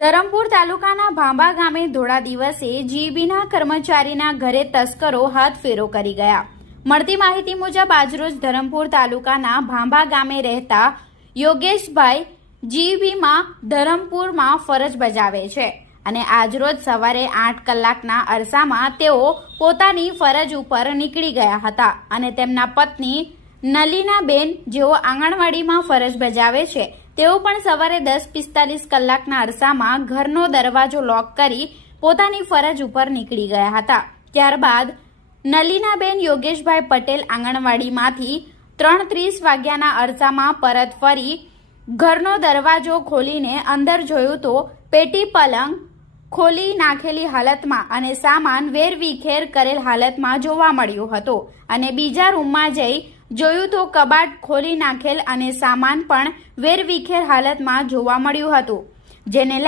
ધરમપુર તાલુકાના ભાંભા ગામે ધોળા દિવસે જીબીના કર્મચારીના ઘરે તસ્કરો હાથફેરો કરી ગયા। મળતી માહિતી મુજબ આજરોજ ધરમપુર તાલુકાના ભાંભા ગામે રહેતા યોગેશભાઈ જીબીમાં ધરમપુરમાં ફરજ બજાવે છે અને આજરોજ સવારે 8 કલાકના અરસામાં તેઓ પોતાની ફરજ ઉપર નીકળી ગયા હતા અને તેમના પત્ની નલીનાબેન જેઓ આંગણવાડીમાં ફરજ બજાવે છે તેઓ પણ સવારે 10:45 કલાકના અરસામાં ઘરનો દરવાજો લોક કરી પોતાની ફરજ ઉપર નીકળી ગયા હતા। ત્યારબાદ નલીનાબેન યોગેશભાઈ પટેલ આંગણવાડીમાંથી 3:30 વાગ્યાના અરસામાં પરત ફરી ઘરનો દરવાજો ખોલીને અંદર જોયું તો પેટી પલંગ ખોલી નાખેલી હાલતમાં અને સામાન વેરવિખેર કરેલ હાલતમાં જોવા મળ્યો હતો અને બીજા રૂમમાં જઈ જોયું તો કબાટ ખોલી નાખેલ અને સામાન પણ વેરવિખેર હાલતમાં જોવા મળ્યું હતું, જેને લઈ